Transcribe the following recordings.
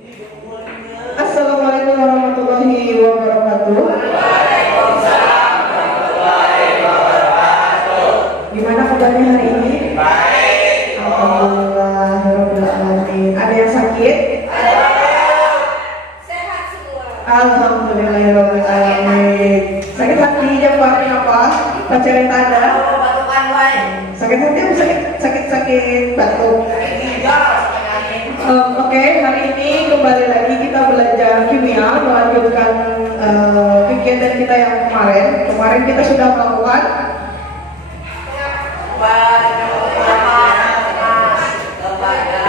Assalamualaikum warahmatullahi wabarakatuh. Waalaikumsalam warahmatullahi wabarakatuh. Gimana kabarnya hari ini? Baik. Alhamdulillahirabbil alamin. Ada yang sakit? Sehat semua. Alhamdulillahirabbil alamin. Sakit hati jawabnya apa? Pacaran tanda? Batukan wae. Sakit hati atau sakit batuk? Oke, hari ini kembali lagi kita belajar kimia, melanjutkan kegiatan kita yang kemarin. Kemarin kita sudah melakukan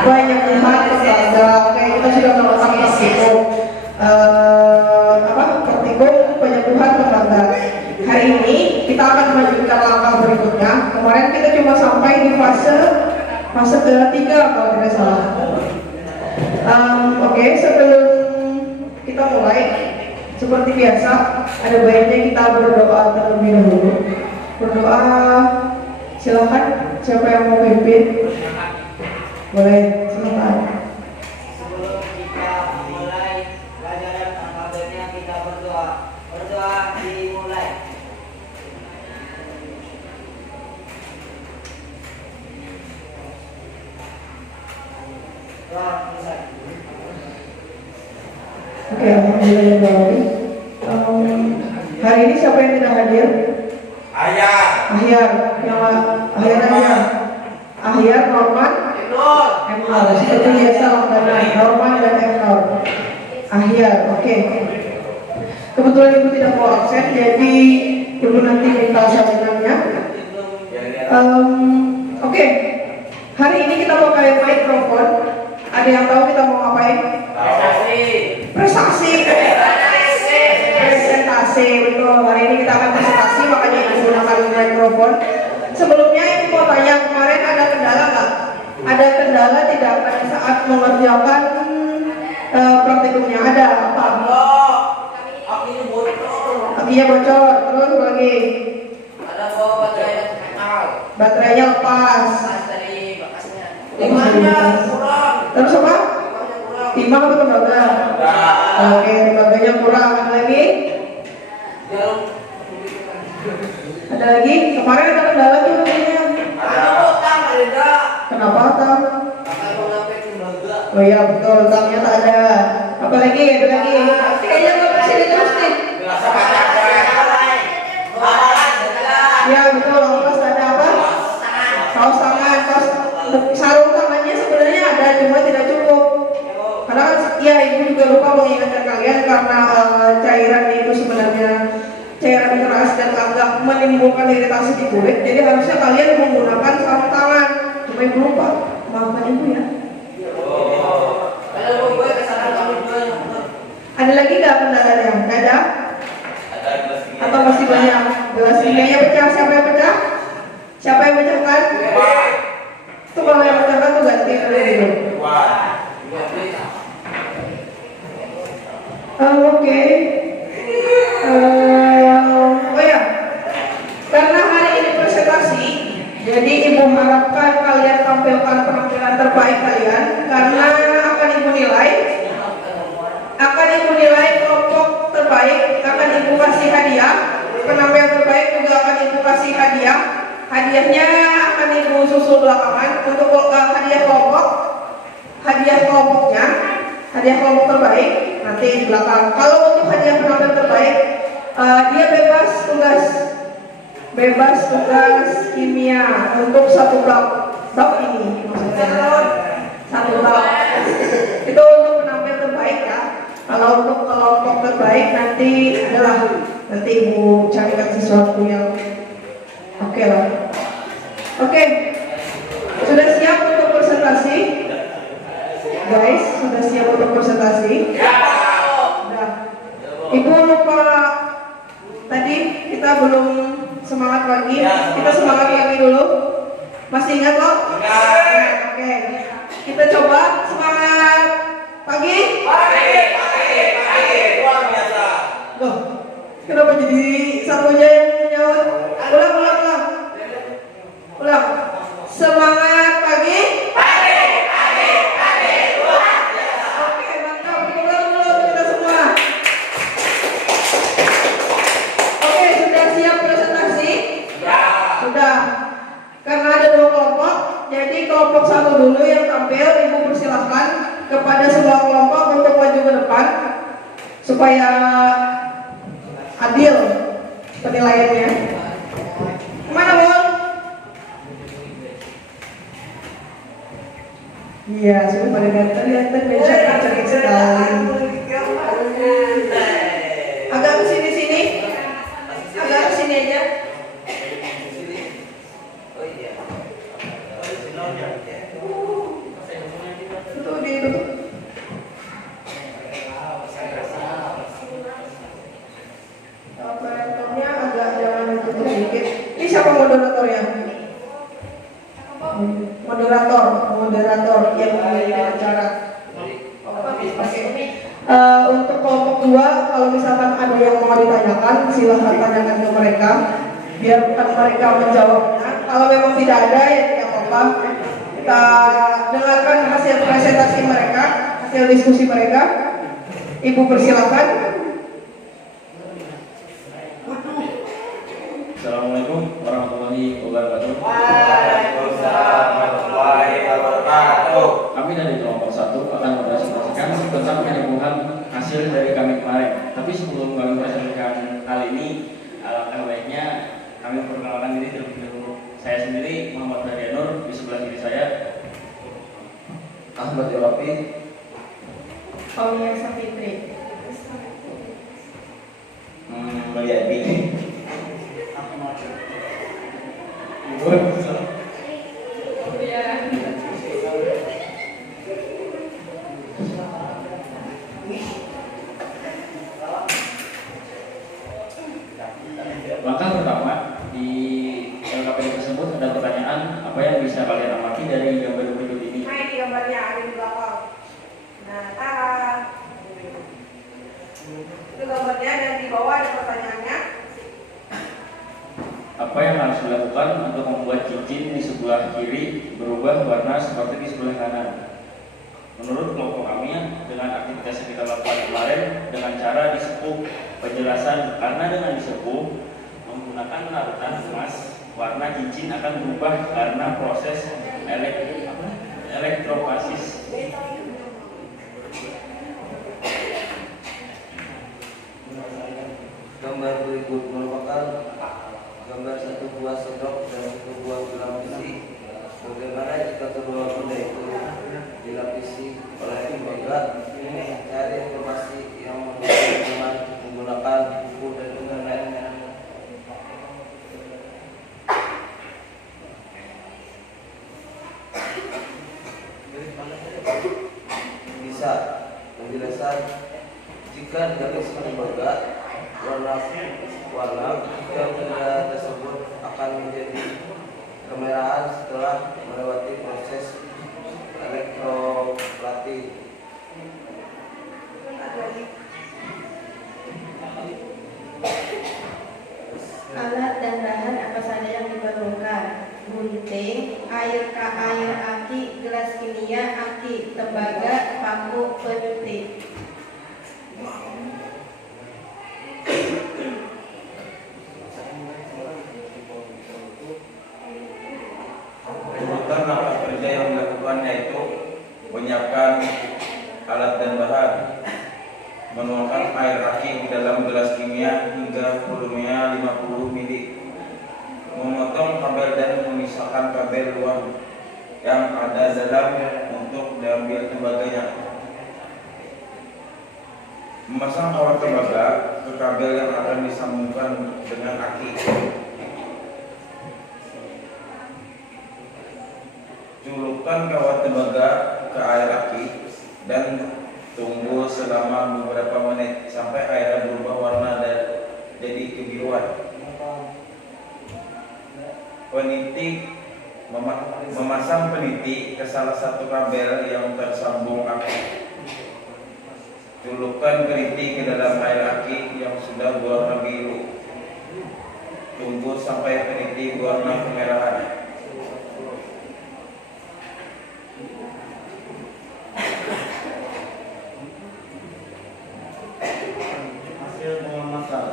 banyak hal lembaga. Oke, kita sudah melakukan praktikum praktikum penyembuhan lembaga. Hari ini kita akan melanjutkan langkah berikutnya. Kemarin kita cuma sampai di fase ketiga kalau tidak salah. Oke, sebelum kita mulai, seperti biasa, ada baiknya kita berdoa terlebih dahulu. Berdoa, silakan. Siapa yang mau pimpin? Boleh, silakan. Sebelum kita mulai pelajaran alfabetnya, kita berdoa. Berdoa dimulai. Doa selesai. Oke, alhamdulillah. Hari ini siapa yang tidak hadir? Ahyar, Ahyar, Norman, Emnor. Seperti biasa langganan, Norman dan Emnor. Ahyar, oke. Kebetulan ibu tidak mau absen, jadi ibu nanti minta salinannya. Oke. Hari ini kita mau pakai mikrofon. Ada yang tahu kita mau ngapain? Presentasi, betul. Hari ini kita akan presentasi, makanya ibu gunakan mikrofon. Sebelumnya ibu mau tanya, kemarin ada kendala nggak? Ada kendala tidak pada saat mengerjakan praktikumnya? Ada apa? Akinya bocor, terus lagi Ada bawa baterainya terkenal. baterainya lepas. Dari bekasnya. Terus apa? Kurang. Timah atau tembaga? Oke, tembaganya kurang. Ada lagi? Ada lagi? Kemarin ada kendala tuh namanya. Kenapa tam? Oh iya betul, tamnya tak ada. Apa lagi? Ada lagi? Kayaknya nggak bisa diterusin. Ya betul, amplas ada apa? Kaos tangan, sarung tangannya sebenarnya ada, cuma tidak cukup. Karena kan, ya ibu juga lupa mengingatkan kalian karena cairan itu sebenarnya cairan keras dan agak menimbulkan iritasi di kulit. Jadi harusnya kalian menggunakan sarung tangan. Cuma ibu lupa, maafkan ibu ya. Ada lagi nggak kendalanya? Nggak ada? Atau masih banyak? Gelas ininya pecah, siapa yang pecah? Siapa yang pecahkan? Itu kalau yang pecahkan tuh ganti dulu. Oke. Oh ya, karena hari ini presentasi, jadi ibu harapkan kalian tampilkan penampilan terbaik kalian, karena akan ibu nilai kelompok terbaik, akan ibu kasih hadiah. Penampilan terbaik juga akan ibu kasih hadiah. Hadiahnya akan ibu susul belakangan. Untuk hadiah kelompoknya, hadiah kelompok terbaik nanti di belakang. Kalau untuk hadiah penampilan terbaik, dia bebas tugas kimia untuk satu blok ini, maksudnya satu blok. Itu untuk penampilan terbaik ya. Kalau untuk kelompok terbaik nanti ibu carikan sesuatu yang oke lah. Oke. Sudah siap untuk presentasi? Guys, sudah siap untuk presentasi? Sudah. Ibu lupa tadi kita belum semangat lagi. Kita semangat lagi dulu. Masih ingat loh? Oke. Kita coba semangat pagi. Luar biasa. Loh, kenapa jadi satunya yang nyaut? Ulang. Semangat pagi. Oke, maka kepada semua kelompok untuk maju ke depan supaya adil penilaiannya. Kemana, Bang? Iya, sudah pada datang mencari sekali. Agak ke sini. Agak ke sini aja. Itu ditutup. Operatornya agak jangan ditutup sedikit. Ini siapa moderatornya? Moderator yang memilih acara. Untuk kelompok 2, kalau misalkan ada yang mau ditanyakan, silahkan tanyakan ke mereka, biarkan mereka menjawabnya. Kalau memang tidak ada, ya tidak apa-apa. Kita dengarkan hasil presentasi mereka, hasil diskusi mereka. Ibu persilakan. Assalamualaikum warahmatullahi wabarakatuh. Waalaikumsalam warahmatullahi wabarakatuh. Kami dari kelompok 1 akan mempresentasikan tentang penyembuhan hasil dari kami kemarin. Tapi sebelum kami presentasikan hal ini, alangkah baiknya kami perkenalkan diri terlebih dahulu. Saya sendiri Muhammad Hadianur, di sebelah kiri saya Ahmad Yarafi, Paulia Safitri. melihat ini. Langkah pertama di LKPD tersebut ada pertanyaan apa yang bisa kalian amati dari gambar berikut ini. Nah, ini gambarnya ada di belakang. Nah, tahan. Itu gambarnya dan di bawah ada pertanyaannya. Apa yang harus dilakukan untuk membuat cincin di sebelah kiri berubah warna seperti di sebelah kanan? Menurut kelompok kami, dengan aktivitas yang kita lakukan kemarin dengan cara disepuh penjelasan, karena dengan disepuh menggunakan larutan emas, warna cincin akan berubah karena proses elektroplasis. Gambar berikut merupakan gambar satu buah sendok dan satu buah gelang besi. Bagaimana jika kedua benda itu dilapisi oleh lembaga? Cari informasi yang mendukung dengan menggunakan buku dan lainnya. Bisa penjelasan jika garis lembaga warna jika benda tersebut akan menjadi kemerahan setelah melewati proses elektroplating. Alat dan bahan apa saja yang diperlukan? Gunting, air aki, gelas kimia, aki, tembaga, paku, penyuntik. Urutan langkah kerja yang dilakukan yaitu menyiapkan alat dan bahan, menuangkan air aki di dalam gelas kimia hingga volumenya 50 ml, memotong kabel dan memisahkan kabel luar yang ada dalam untuk diambil tembaganya, memasang kawat tembaga ke kabel yang akan disambungkan dengan aki. Celupkan kawat tembaga ke air aki dan tunggu selama beberapa menit sampai airnya berubah warna dan jadi kebiruan. Memasang peniti ke salah satu kabel yang tersambung aki. Celupkan peniti ke dalam air aki yang sudah berwarna biru. Tunggu sampai peniti berwarna kemerahan. Hasil pengamatan,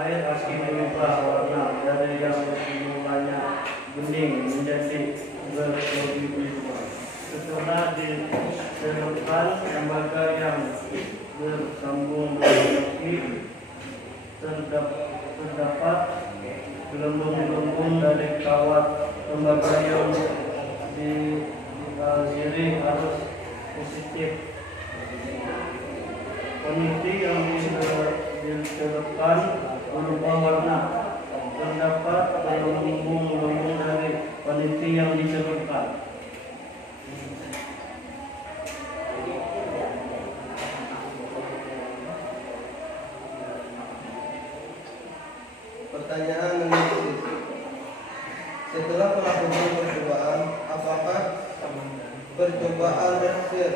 air aki berubah warna dari yang semulanya bening menjadi berwarna biru. Setelah menentukan lembaga yang bersambung dengan terdapat gelembung-gelembung dari kawat lembaga yang diakhiri harus positif. Peniti yang dicelupkan berubah warna. Terdapat gelembung-gelembung dari peniti yang dicelupkan. Pertanyaan analisis. Setelah melakukan percobaan, apakah percobaan berhasil?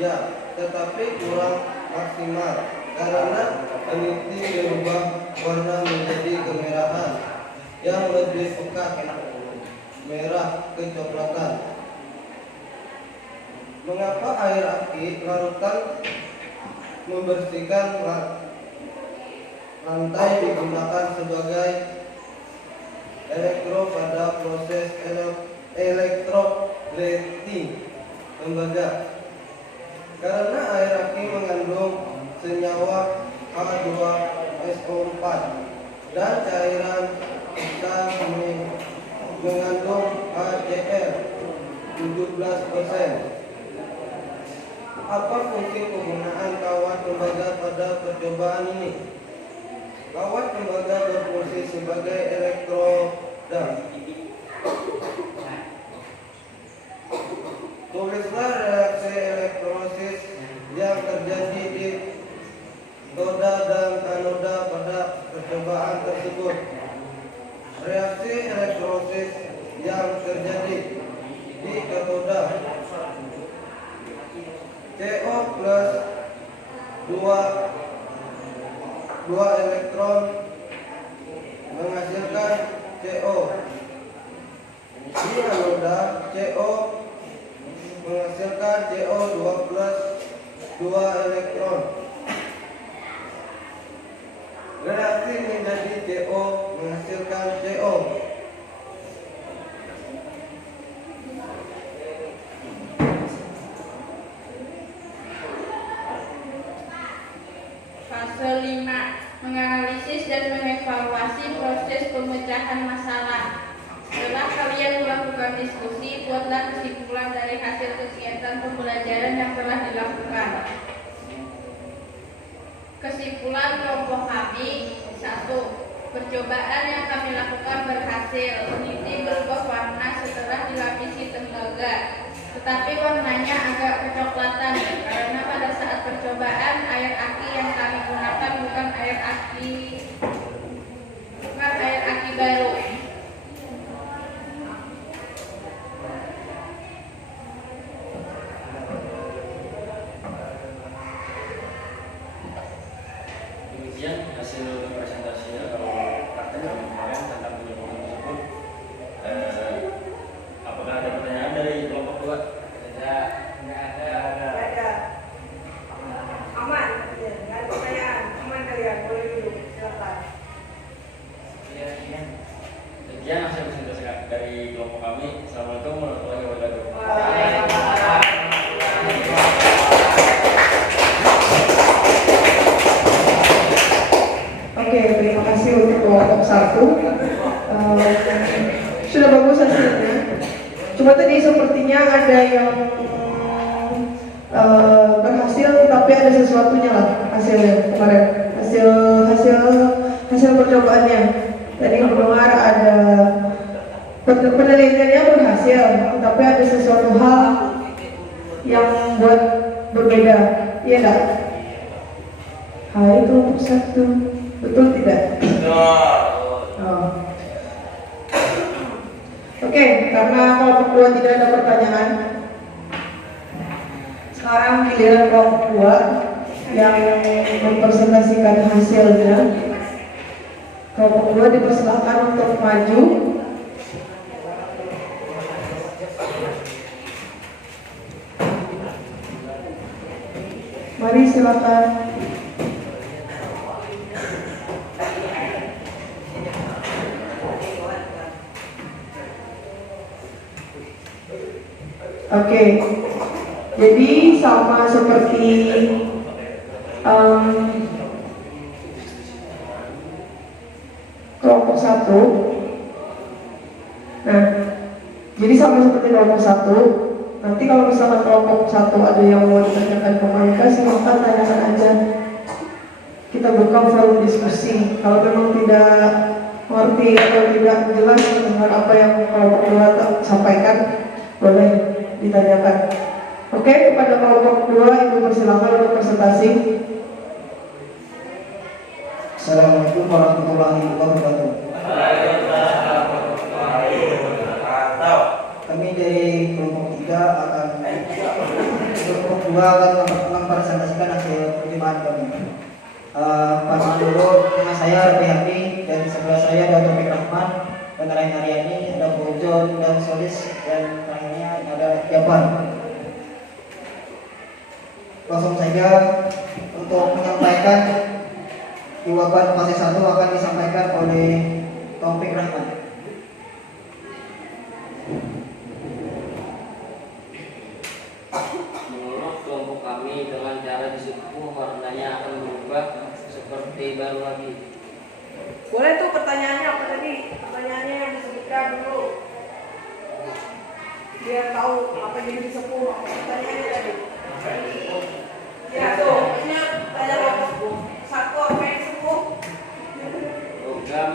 Ya, tetapi kurang maksimal karena peniti berubah warna menjadi kemerahan yang lebih pekat, merah kecoklatan. Mengapa air aki larutan membersihkan lantai digunakan sebagai elektro pada proses elektrolitik lembaga? Karena air aki mengandung senyawa H2SO4 dan cairan kita mengandung HCl 17%. Apa fungsi penggunaan kawat lembaga pada percobaan ini? Kawat lembaga berfungsi sebagai elektroda. Tulislah reaksi elektrolisis yang terjadi di katoda dan anoda pada percobaan tersebut. Reaksi elektrolisis yang terjadi di katoda, CO plus 2 elektron menghasilkan CO. Di anoda, CO menghasilkan CO2 plus 2 elektron. Reaksi menjadi CO menghasilkan CO. Fase 5. Menganalisis dan mengevaluasi proses pemecahan masalah. Setelah kalian melakukan diskusi, buatlah kesimpulan dari hasil kegiatan pembelajaran yang telah dilakukan. Kesimpulan kelompok kami: 1. Percobaan yang kami lakukan berhasil. Peniti berubah warna setelah dilapisi tembaga, tetapi warnanya agak kecoklatan karena pada saat percobaan air aki yang kami gunakan bukan air aki baru. Demikian hasil presentasi atau praktek kami kemarin tentang penelitian tersebut. Apakah ada pertanyaan dari kelompok 2? Enggak ada. Aman, ya, nggak ada pertanyaan. Aman kalian, boleh duduk, silakan. Demikian hasil presentasi dari kelompok kami. Assalamualaikum warahmatullahi wabarakatuh. Oke, terima kasih untuk kelompok 1. Sudah bagus hasilnya. Cuma tadi sepertinya ada yang berhasil, tapi ada sesuatunya lah hasilnya kemarin. Hasil percobaannya. Tadi mendengar ada penelitiannya berhasil, tapi ada sesuatu hal yang buat berbeda. Iya enggak? Hai kelompok 1. Betul tidak? Oh. Oke, karena kelompok 2 tidak ada pertanyaan, sekarang giliran kelompok 2 yang mempresentasikan hasilnya. Kelompok 2 dipersilakan untuk maju. Mari silakan. Oke, Jadi sama seperti kelompok 1. Nah, jadi sama seperti kelompok 1. Nanti kalau misalkan kelompok 1 ada yang mau ditanyakan komunikasi, maka tanyakan aja. Kita buka forum diskusi. Kalau memang tidak mengerti atau tidak jelas dengan apa yang kelompok 2 sampaikan, boleh ditanyakan. Oke, kepada kelompok 2 Ibu persilakan untuk presentasi. Assalamualaikum warahmatullahi wabarakatuh. Kami dari kelompok 3 akan kelompok 2 akan mempresentasikan hasil perjumpaan kami. Pertama dulu, nama saya Rehati dan sebelah saya ada Taufik Rahman dan lain Haryani, ada Bojon dan Solis dan terakhirnya ada Japan. Langsung saja untuk menyampaikan jawaban fase 1 akan disampaikan oleh Taufik Rahman. Menurut kelompok kami, dengan cara disuku warnanya akan berubah seperti baru lagi. Boleh tuh pertanyaannya apa tadi? Pertanyaannya yang disebutkan dulu. Biar tahu apa jadi disebut. Pertanyaannya tadi. Ya tuh, ini tanya kelompok 1 apa yang disebut? Program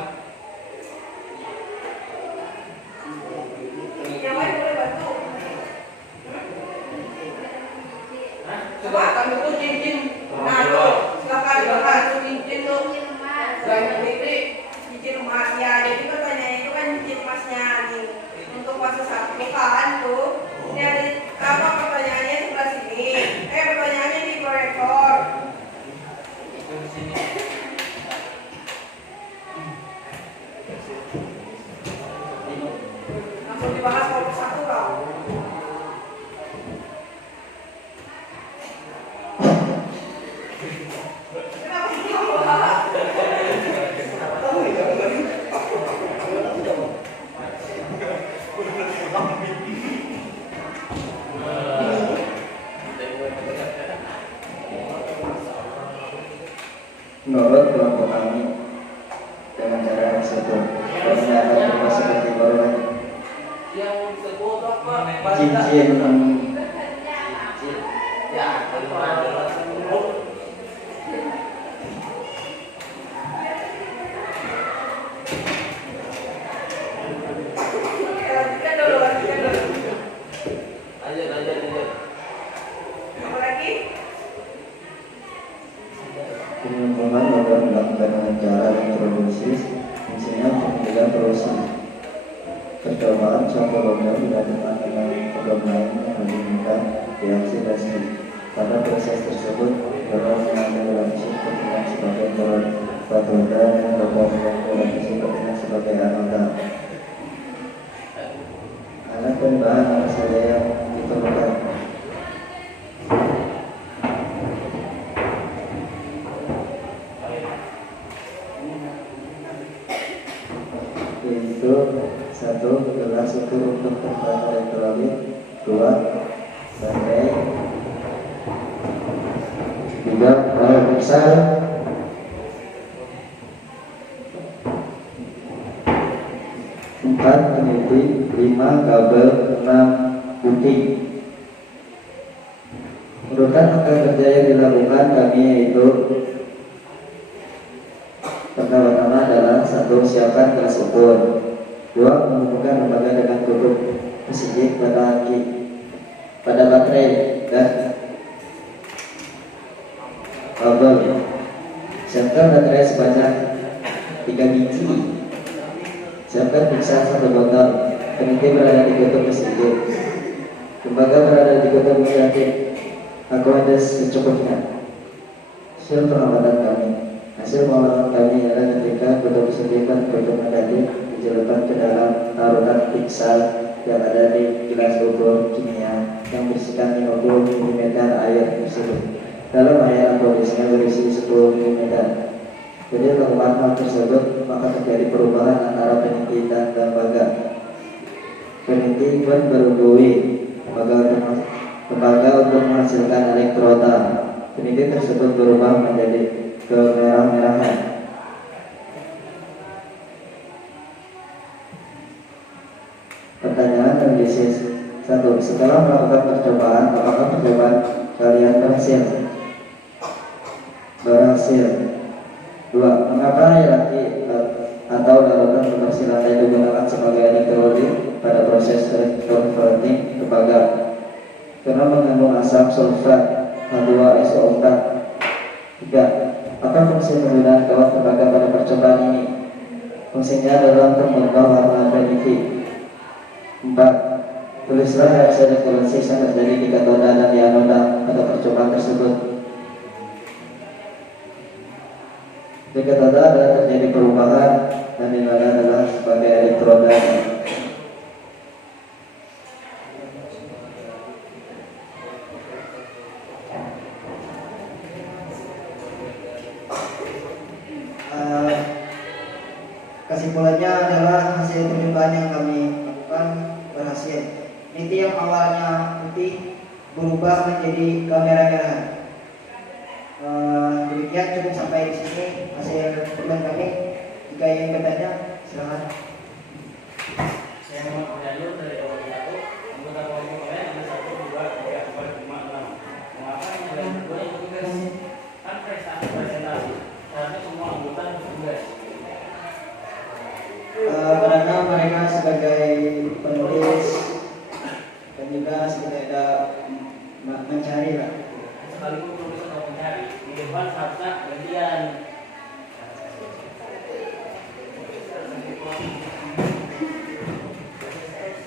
Yang lain boleh bantu. Coba kamu tuh cincin. Nah tuh, silakan dibahas tuh cincin tuh. Banyak titik cincin emas ya. Jadi pertanyaannya itu kan cincin emasnya nih. Untuk fase 1 kan tuh. Ini ada apa pertanyaannya sebelah sini. Pertanyaannya di proyektor. Langsung dibahas kelompok 1 lah. Menurut kelompok kami, dengan cara tersebut kami akan berubah seperti baru lagi. yang disebut apa? Cincin Ya, kalau adalah Lanjutkan dulu. lanjut. Apa lagi? penyempurnaan dapat dilakukan dengan cara introduksi, misalnya pemilihan perusahaan. Percobaan suatu logam dilakukan dengan program lain yang membingungkan reaksi resmi. Pada proses tersebut, program mengambil reaksi kepentingan sebagai protoda dan program reaksi kepentingan sebagai anoda. Ada perubahan apa saja yang diperlukan? Yaitu 1. Gelas ukur untuk tempat elektrolit. 2. Baterai. 3. Alat mixer. 4. Peniti. 5. Kabel. 6. Putih. Urutan angka kerja yang dilakukan kami yaitu pertama adalah 1. Siapkan kelas ukur. 2. Menghubungkan lembaga dengan tutup pesidik pada baterai dan kabel. Siapkan baterai sebanyak 3 biji. Siapkan pizza 1 botol. Peniti berada di tutup pesidik. Lembaga berada di tutup pesidik. Aku ada secukupnya. Hasil pengamatan kami. Hasil pengamatan kami adalah ketika tutup pesidik dan tutup negatif dicelupkan ke dalam taruhan piksel yang ada di gelas ukur kimia yang berisikan 50 mm air tersebut. Dalam air kondisinya berisi 10 mm. Jadi melakukan hal tersebut maka terjadi perubahan antara peniti dan lembaga. Peniti pun berhubungi lembaga tembaga untuk menghasilkan elektroda. Peniti tersebut berubah menjadi kemerah-merahan. Pertanyaan analisis. 1. Setelah melakukan percobaan, apakah percobaan kalian berhasil? Berhasil. 2. Mengapa laki atau larutan pembersih lantai digunakan sebagai elektrolit pada proses converting tembaga? Karena mengandung asam sulfat H2SO4. 3. Apa fungsi penggunaan kawat tembaga pada percobaan ini? Fungsinya adalah untuk mengubah warna PVC. 4. Tulislah reaksi elektrolisis yang terjadi di katoda dan di anoda pada percobaan tersebut. Di katoda adalah terjadi perubahan dan di anoda adalah sebagai elektroda. Kesimpulannya adalah hasil percobaan yang kami lakukan berhasil. Niti yang awalnya putih berubah menjadi kemerah-merahan. Demikian cukup sampai di sini hasil percobaan kami. Jika ingin bertanya, silakan. Saya mau berjalur dari kelompok 1, anggota kelompok lain ada 1, 2, 3, 4, 5, 6. Mengapa yang kalian berdua yang tugas? Kan presentasi. Seharusnya semua anggota bertugas. Karena mereka sebagai penulis dan juga sebagai mencari lah. Sekalipun penulis atau mencari, di depan harusnya gantian.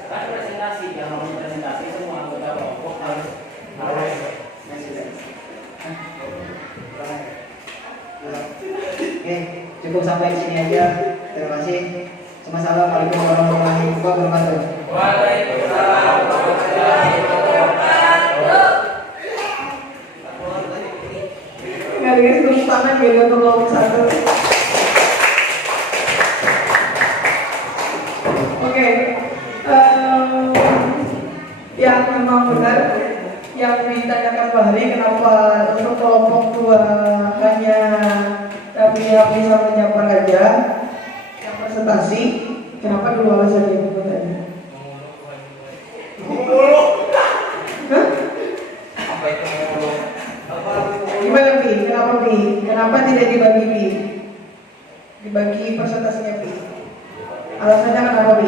Kan presentasi, yang mau presentasi semua anggota kelompok harus. Oke, cukup sampai di sini aja. Terima kasih. Assalamualaikum warahmatullahi wabarakatuh. Waalaikumsalam warahmatullahi wabarakatuh. Nggak dikasih tepuk tangan jadi untuk kelompok 1. Oke, yang memang benar yang ditanyakan Pak Hari, kenapa untuk kelompok 2 hanya kami bisa menyiapkan aja yang presentasi, kenapa 2 alasan itu tadi? Hah? Apa itu muluk? Gimana Pi? Kenapa Pi? Kenapa tidak dibagi Pi? Dibagi presentasinya Pi? Alasannya kenapa Pi?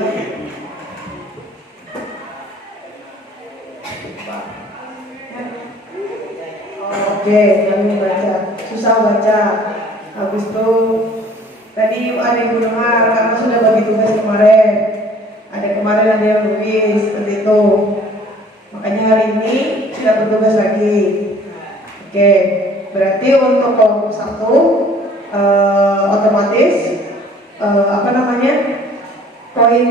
Oke, jangan baca, susah baca. Habis itu tadi ada yang dengar karena sudah bagi tugas kemarin. Kemarin ada yang nulis seperti itu. Makanya hari ini sudah bertugas lagi. Oke, berarti untuk kelompok 1 otomatis poin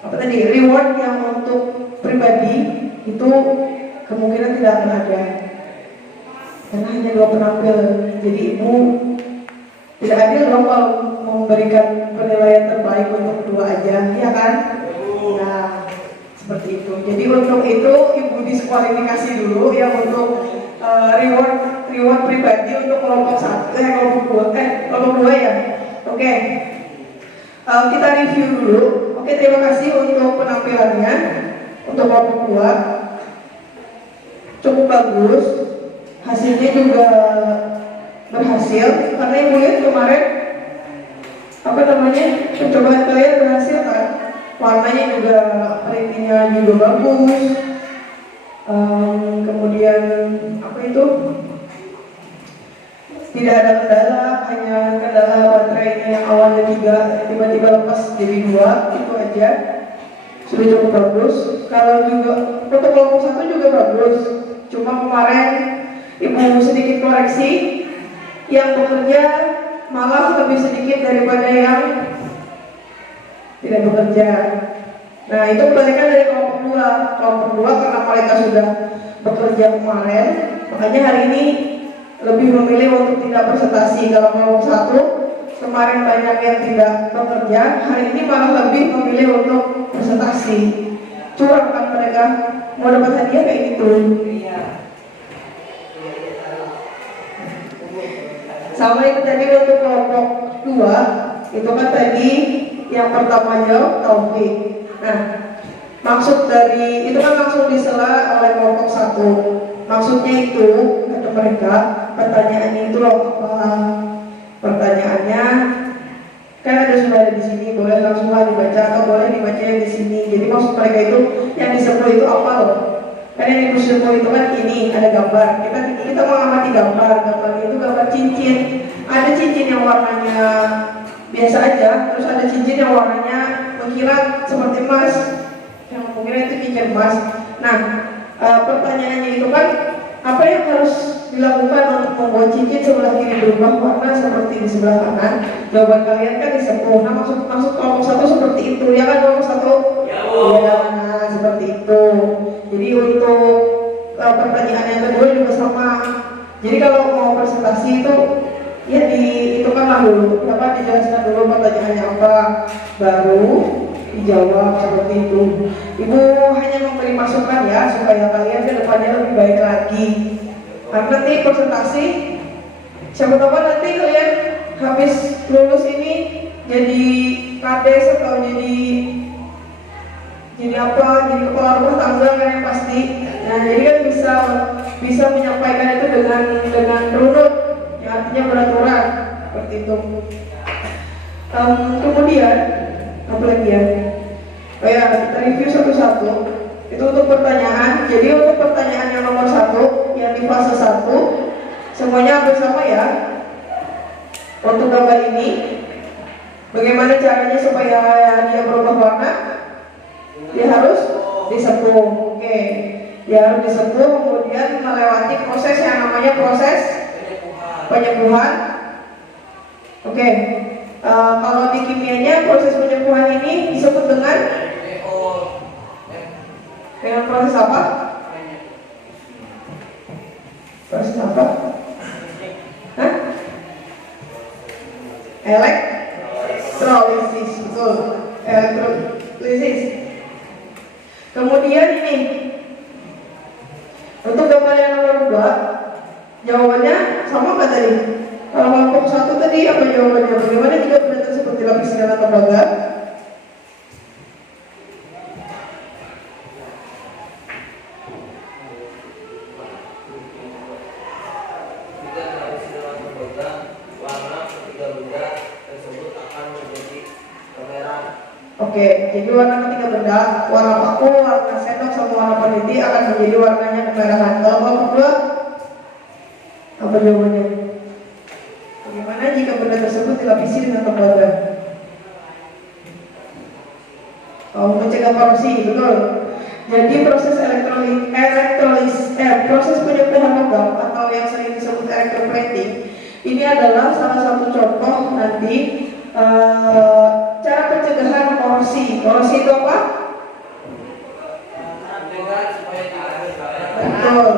apa tadi reward yang untuk pribadi itu kemungkinan tidak akan ada karena hanya 2 penampil. Jadi ibu tidak adil dong kalau memberikan penilaian terbaik untuk 2 aja, ya kan? Nah, seperti itu. Jadi untuk itu ibu diskualifikasi dulu yang untuk reward pribadi untuk kelompok 2 ya. Oke. Kita review dulu. Oke, terima kasih untuk penampilannya untuk kelompok 2. Cukup bagus. Hasilnya juga berhasil karena ibu lihat kemarin percobaan kalian berhasil kan? Warnanya juga printingnya juga bagus. Kemudian tidak ada kendala, hanya kendala baterainya yang awalnya 3 tiba-tiba lepas jadi 2, itu aja sudah cukup bagus. Kalau juga untuk kelompok 1 juga bagus, cuma kemarin ibu sedikit koreksi, yang bekerja malah lebih sedikit daripada yang tidak bekerja. Nah, itu kebalikan dari kelompok 2. Kelompok 2 karena mereka sudah bekerja kemarin, makanya hari ini lebih memilih untuk tidak presentasi. Kalau kelompok 1 kemarin banyak yang tidak bekerja, hari ini malah lebih memilih untuk presentasi. Curang kan mereka? mau dapat hadiah kayak gitu. Sama itu tadi untuk kelompok 2 itu kan tadi yang pertama jawab taufik. Nah, maksud dari itu kan langsung disela oleh kelompok 1. Maksudnya itu kata mereka pertanyaannya itu loh pertanyaannya kan sudah ada di sini, boleh langsung dibaca atau boleh dibaca yang di sini. Jadi maksud mereka itu yang di 10 itu apa loh? Kan yang di 10 itu kan ini ada gambar. Kita mengamati gambar itu gambar cincin. Ada cincin yang warnanya biasa aja, terus ada cincin yang warnanya mengkilat seperti emas. Yang mungkin itu cincin emas. Nah, pertanyaannya itu kan apa yang harus dilakukan untuk membuat cincin sebelah kiri berubah warna seperti di sebelah kanan? Jawaban kalian kan di 10. Nah, maksud kelompok 1 seperti itu ya kan kelompok 1? Ya. Nah, seperti itu. Jadi untuk pertanyaan yang kedua juga sama. Jadi kalau mau presentasi itu ya dihitungkanlah dulu, dijelaskan dulu pertanyaannya apa, baru dijawab seperti itu. Ibu hanya memberi masukan ya supaya kalian ke depannya lebih baik lagi. Nanti presentasi, siapa tahu nanti kalian habis lulus ini jadi kades atau jadi apa, jadi kepala rumah tangga kan yang pasti. Nah, jadi kan bisa menyampaikan itu dengan runut, yang artinya beraturan seperti itu. Kemudian apa lagi ya? Oh ya, kita review satu-satu. Itu untuk pertanyaan. Jadi untuk pertanyaan yang nomor 1 yang di fase 1 semuanya bersama ya. Untuk gambar ini, bagaimana caranya supaya dia berubah warna? Dia harus disepung. Oke, dia harus disepung, kemudian melewati proses yang namanya proses penyepuhan. Oke, kalau di kimianya proses penyepuhan ini disebut dengan proses apa? Proses apa? Hah? Elektrolisis, betul. Elektrolisis. Kemudian ini untuk gambar yang nomor 2, jawabannya sama nggak tadi? Kalau kelompok 1 tadi apa jawabannya? Bagaimana jika benda tersebut dilapisi dengan tembaga? Oke, jadi warna ketiga benda, warna paku, warna sendok, sama warna peniti akan menjadi warnanya kemerahan. Kalau kelompok 2, apa jawabannya? Bagaimana jika benda tersebut dilapisi dengan tembaga? Mencegah korosi, betul. Jadi proses proses penyepuhan logam atau yang sering disebut electroplating ini adalah salah satu contoh nanti cara pencegahan korosi. Korosi itu apa? Betul.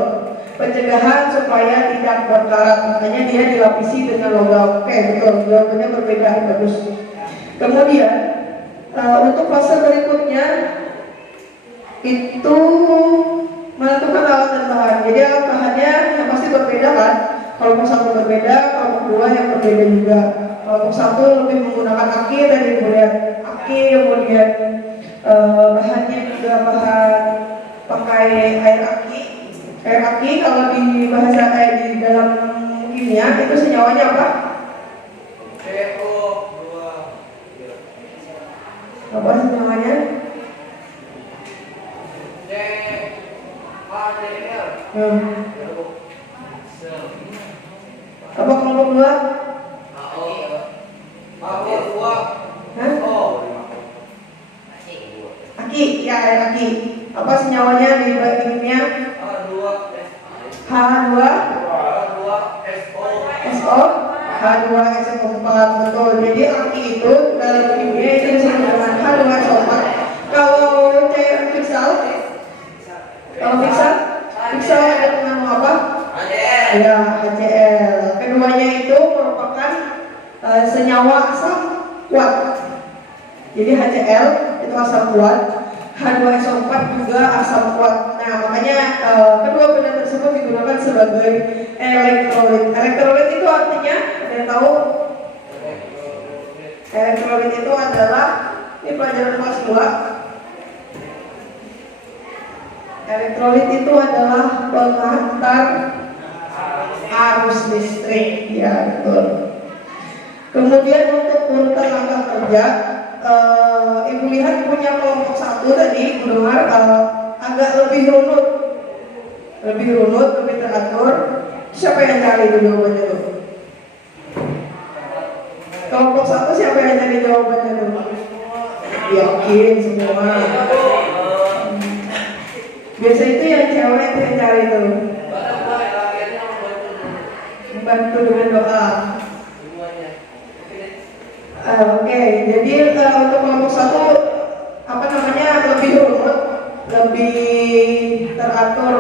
Pencegahan supaya tidak berkarat, makanya dia dilapisi dengan logam. Oke, betul. Jawabannya berbeda, bagus. Kemudian untuk fase berikutnya itu menentukan alat dan bahan. Jadi alat bahannya yang pasti berbeda kan? Kelompok 1 berbeda, kelompok 2 yang berbeda juga. Kelompok 1 lebih menggunakan aki tadi kemudian aki, kemudian bahannya juga bahan pakai air aki. Air aki kalau di bahasa di dalam kimia itu senyawanya apa? Apa senyawanya? Apa kelompok 2? Aki, ya air aki. Apa senyawanya di kimia? H2SO, H2SO4, betul. Jadi aki itu dalam kimia itu disebut dengan H2SO4. Kalau cairan fiksal, fiksal ada mengandung apa? Ya, HCl. Keduanya itu merupakan senyawa asam kuat. Jadi HCl itu asam kuat. H2SO4 juga asam kuat. Nah, makanya kedua benda tersebut digunakan sebagai elektrolit. Elektrolit itu artinya, ada yang tahu? Elektrolit itu adalah, ini pelajaran kelas 2. Elektrolit itu adalah pengantar arus listrik, ya betul. Kemudian untuk urutan langkah kerja, Ibu lihat punya kelompok 1 tadi, mendengar agak lebih runut, lebih teratur. Siapa yang cari jawabannya tuh? Kelompok 1 siapa yang cari jawabannya tuh? Yakin semua. Biasa itu yang cewek itu yang cari tuh. Bantu dengan doa. Oke, jadi untuk kelompok 1 apa namanya lebih runut, lebih teratur.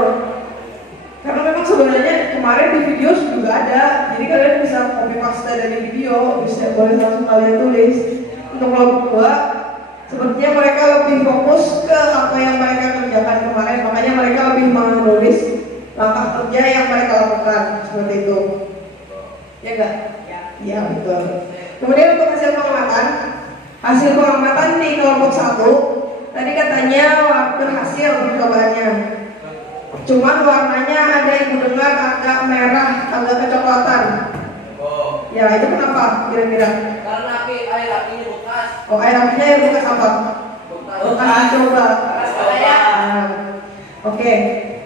Karena memang sebenarnya kemarin di video juga ada, jadi kalian bisa copy paste dari video, bisa boleh langsung kalian tulis. Untuk kelompok 2, sepertinya mereka lebih fokus ke apa yang mereka kerjakan kemarin, makanya mereka lebih menulis langkah kerja yang mereka lakukan seperti itu. Ya enggak? Ya betul. Kemudian untuk hasil pengamatan di kelompok 1 tadi katanya berhasil percobaannya. Cuman warnanya ada ibu dengar agak merah, agak kecoklatan. Ya itu kenapa kira-kira? Karena air apinya bekas. Oh, air apinya yang bekas apa? Bekas dicoba. Oke,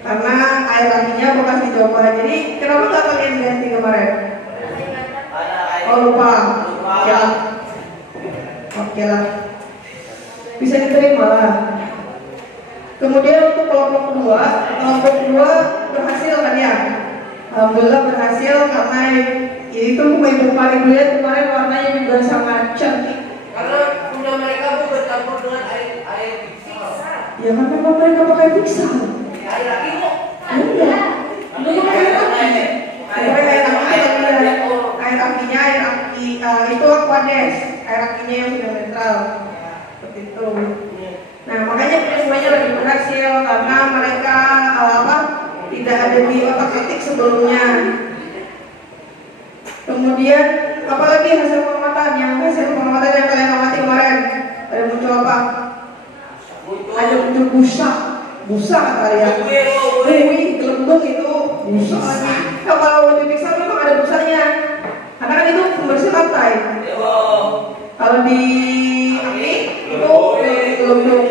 karena air apinya bekas dicoba. Jadi kenapa nggak kalian ganti kemarin? Oh lupa. Ya. Oke lah. Bisa diterima lah. Kemudian untuk kelompok 2 berhasil kan ya? Alhamdulillah berhasil karena itu ibu paling lihat kemarin warnanya juga sangat cantik. Karena punya mereka bercampur dengan air pixel. Ya kan memang mereka pakai pixel. Air lagi kok. Iya. Memang air aki. Air akinya air aki itu Aquades. Air akinya yang sudah netral. Seperti itu. Nah makanya semuanya lebih berhasil karena mereka tidak ada di otak-atik sebelumnya. Kemudian apalagi hasil pengamatan yang kalian amati kemarin? Ada muncul apa? Ada muncul busa kalian. Gelembung itu busa lagi. Kalau di pixel memang ada busanya, karena kan itu pembersih lantai. Kalau di ini itu gelembung.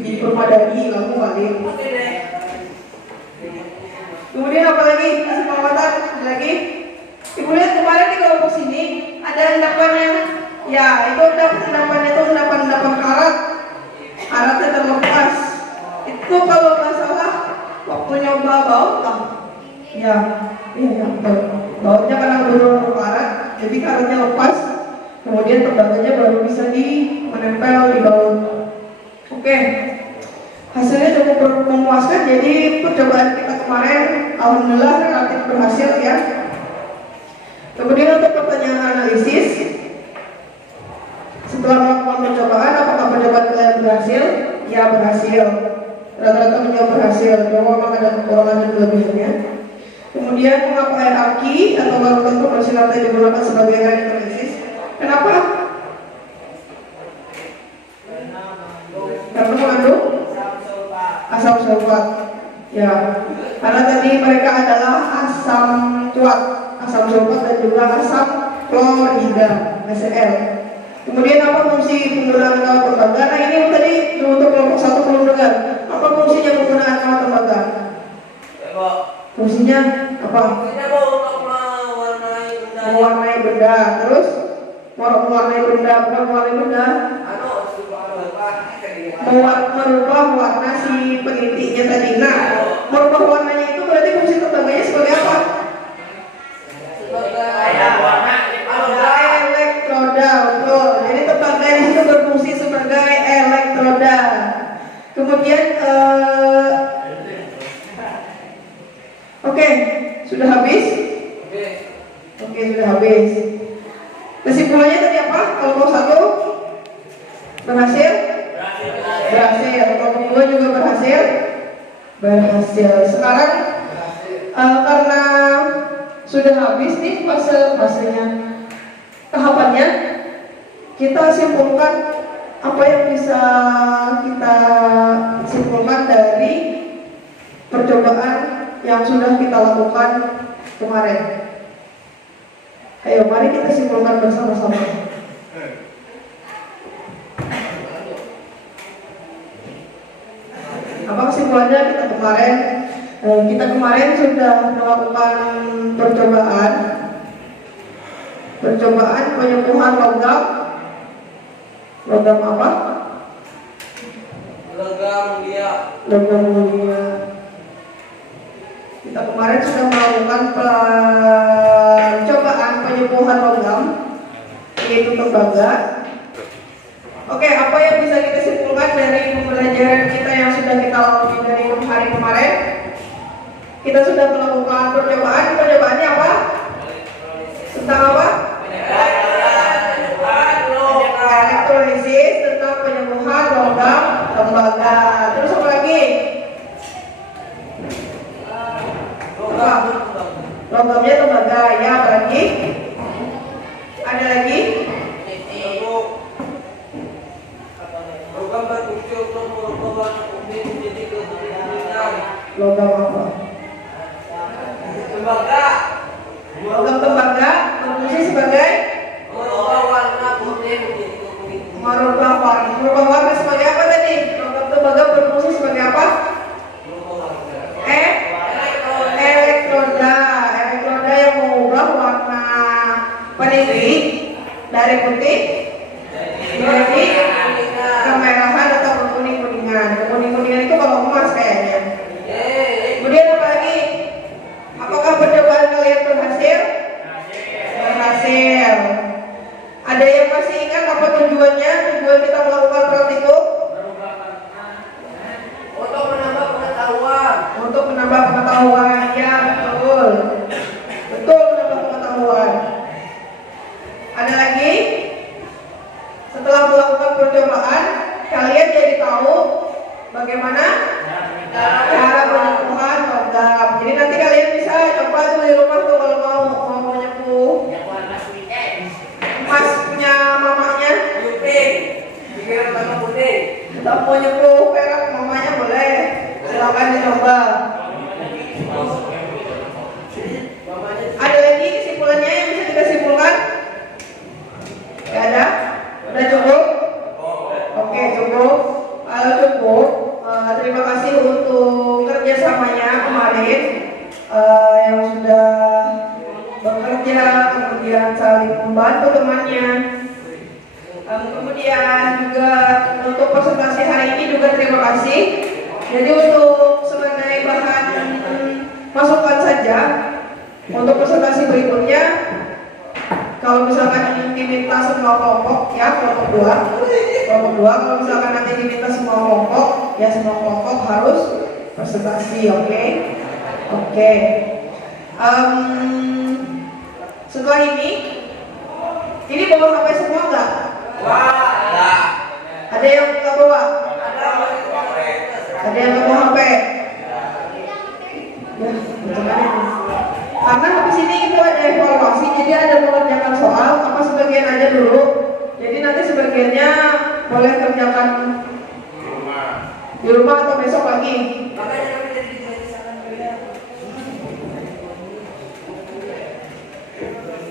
Di permadani lalu balik. Kemudian apa lagi hasil pengamatan? Lagi ibu lihat kemarin di kelompok sini ada endapan yang itu endapannya itu endapan karatnya terlepas. Itu kalau nggak salah waktu nyoba baut ya betul. Bautnya karena berwarna karat, jadi karatnya lepas, kemudian tembagannya baru bisa menempel di baut. Oke, hasilnya cukup memuaskan. Jadi percobaan kita kemarin alhamdulillah relatif berhasil ya. Kemudian untuk pertanyaan analisis, setelah melakukan percobaan, apakah percobaan kalian berhasil? Ya berhasil. Rata-rata menjawab berhasil. Memang ada kekurangan dan kelebihannya. Kemudian mengapa air aki atau barutan pembersih lantai digunakan sebagai analisis? Kenapa? Karena mengandung asam sulfat. Ya, karena tadi mereka adalah asam kuat, asam sulfat dan juga asam klorida (HCl). Kemudian apa fungsi penggunaan kawat tembaga? Nah ini tadi untuk kelompok 1 belum dengar. Apa fungsinya penggunaan kawat tembaga? Fungsinya apa? Mewarnai benda. Terus mewarnai benda, bukan mewarnai benda. Merubah warna si penitinya tadi. Nah, merubah warnanya itu berarti fungsi tembaganya sebagai apa? Elektroda, betul. Jadi tembaga di situ berfungsi sebagai elektroda. Kemudian, oke, sudah habis? Oke, sudah habis. Kesimpulannya tadi apa? Kelompok 1 berhasil? Berhasil. Sekarang karena sudah habis nih fasenya tahapannya, kita simpulkan apa yang bisa kita simpulkan dari percobaan yang sudah kita lakukan kemarin. Ayo, mari kita simpulkan bersama-sama. Apa kesimpulannya kita kemarin sudah melakukan percobaan penyembuhan logam apa? Logam mulia. Kita kemarin sudah melakukan percobaan penyembuhan logam, yaitu tembaga. Oke, apa yang bisa kita simpulkan dari pembelajaran kita yang sudah kita lakukan dari hari kemarin? Kita sudah melakukan percobaannya apa? Tentang apa? Elektrolisis, tentang penyembuhan logam tembaga. Terus apa lagi? Logamnya tembaga, ya, apa lagi? Ada lagi? Logam apa? Logam tembaga berfungsi sebagai merubah warna sebagai apa tadi? Logam tembaga berfungsi sebagai apa? Elektroda yang mengubah warna peniti dari putih menjadi kemerahan atau kekuning-kuningan. Kekuning-kuningan itu kalau emas kayaknya. Kemudian apa lagi? Apakah percobaan kalian berhasil? Berhasil. Ada yang masih ingat apa tujuannya? Tujuan kita melakukan praktikum? Untuk menambah pengetahuan. Ya, betul. Betul, menambah pengetahuan. Ada lagi? Setelah melakukan percobaan, kalian jadi tahu bagaimana cara penyembuhan logam. Jadi nanti kalian bisa coba tuh di rumah tuh kalau mau menyembuh. Mas punya mamanya? Kita mau nyembuh perak mamanya boleh. Silakan dicoba. Ada lagi kesimpulannya yang bisa kita simpulkan? Gak ada? Udah cukup? Oke, cukup. Kalau cukup, terima kasih untuk kerjasamanya kemarin yang sudah bekerja, kemudian saling membantu temannya. Kemudian juga untuk presentasi hari ini juga terima kasih. Jadi untuk sebagai bahan masukan saja untuk presentasi berikutnya, kalau misalkan diminta semua kelompok, ya kelompok dua, kalau misalkan nanti diminta semua kelompok, ya semua kelompok harus presentasi, oke? Setelah ini bawa HP semua nggak? Ada yang nggak bawa? Ada yang nggak bawa HP? Ya, bagaimana? Karena habis ini itu ada evaluasi, jadi ada mengerjakan soal, apa sebagian aja dulu. Jadi nanti sebagiannya boleh kerjakan di rumah atau besok lagi.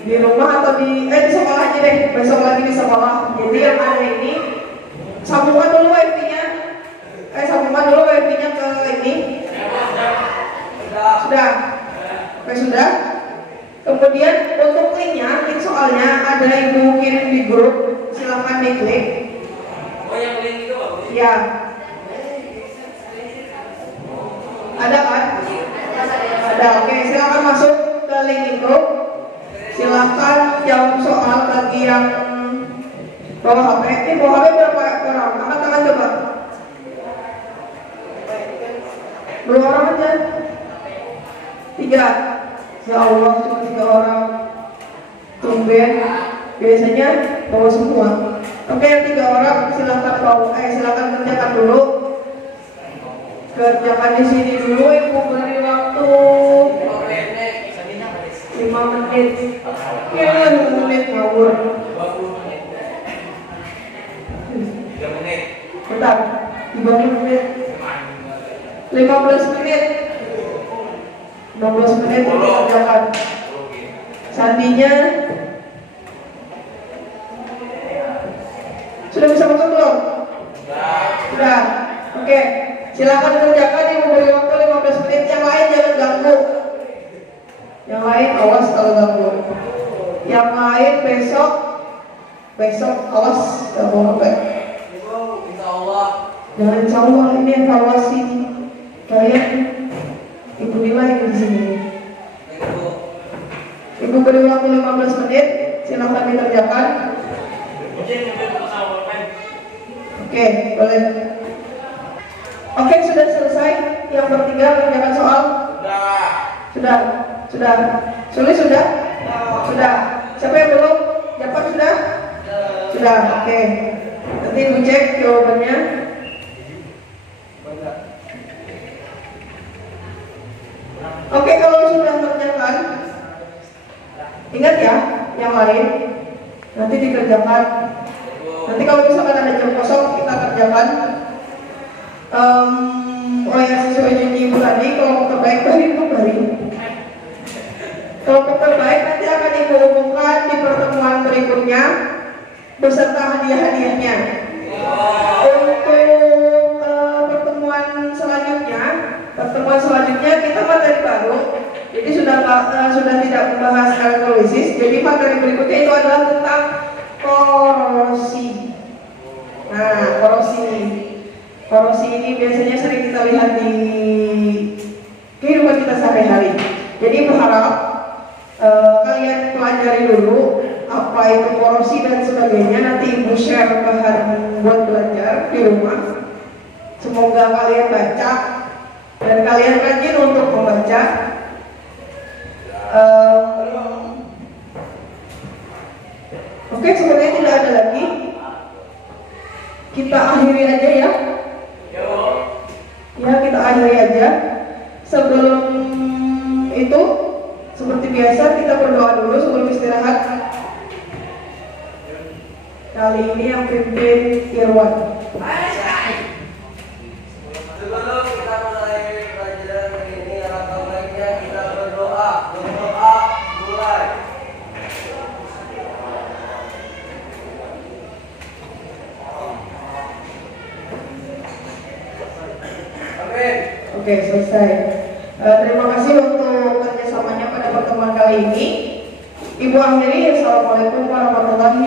Di rumah atau di sekolah aja deh, besok lagi di sekolah. Jadi yang ada ini sambungkan dulu wifi-nya. Sambungkan dulu wifi-nya ke ini. Sudah. Oke, sudah. Kemudian untuk linknya, link soalnya ada ibu kirim di grup, silakan diklik. Oh, yang link itu bagus. Ya. Ada kan? Ada. Oke, silakan masuk ke link itu. Silakan jawab soal bagi yang bawa HP. Bawa HP berapa orang? Angkat tangan coba. 2 orang aja. 3. Ya Allah, cuma 3 orang. Tumben. Biasanya bawa semua. Oke, yang 3 orang silakan bawa. Silakan kerjakan dulu. Kerjakan di sini dulu, Ibu beri waktu 5 menit. Ya, 5 menit ngawur. 3 menit. Bentar, 30 menit. 15 menit. 15 menit dikerjakan. Sandinya sudah bisa masuk belum? Sudah. Oke. Silakan kerjakan, Ibu beri waktu 15 menit. Yang lain jangan ganggu. Yang lain awas kalau ganggu. Yang lain besok awas gak mau apa. Jangan insya Allah, ini evaluasi kalian. Ibu nilai di sini. Ibu beri waktu 15 menit. Silakan dikerjakan. Oke, boleh. Oke, sudah selesai. Yang bertiga kerjakan soal. Sudah. Sulit sudah. Siapa yang belum? Dapat sudah. Oke. Nanti ibu cek jawabannya. Oke, kalau sudah kerjakan, ingat ya, yang lain nanti dikerjakan. Nanti kalau misalkan ada jam kosong kita kerjakan. Oh ya, sesuai janji ibu tadi, kelompok terbaik kelompok terbaik nanti akan ibu umumkan di pertemuan berikutnya beserta hadiah-hadiahnya. Untuk pertemuan selanjutnya kita materi baru, jadi sudah tidak membahas elektrolisis. Jadi materi berikutnya itu adalah tentang korosi. Nah, korosi ini biasanya sering kita lihat di kehidupan kita sehari-hari. Jadi berharap kalian pelajari dulu apa itu korosi dan sebagainya. Nanti ibu share bahan buat belajar di rumah. Semoga kalian baca dan kalian rajin untuk membaca. Oke, sebenarnya tidak ada lagi. Kita akhiri aja ya. Ya, kita akhiri aja. Sebelum itu, seperti biasa kita berdoa dulu sebelum istirahat. Kali ini yang pimpin Irwan. Sebelum kita mulai pelajaran ini, alangkah baiknya kita berdoa. Mulai. Amin. Oke, selesai. Terima kasih untuk kerjasamanya pada pertemuan kali ini. Ibu akhiri. Assalamualaikum warahmatullahi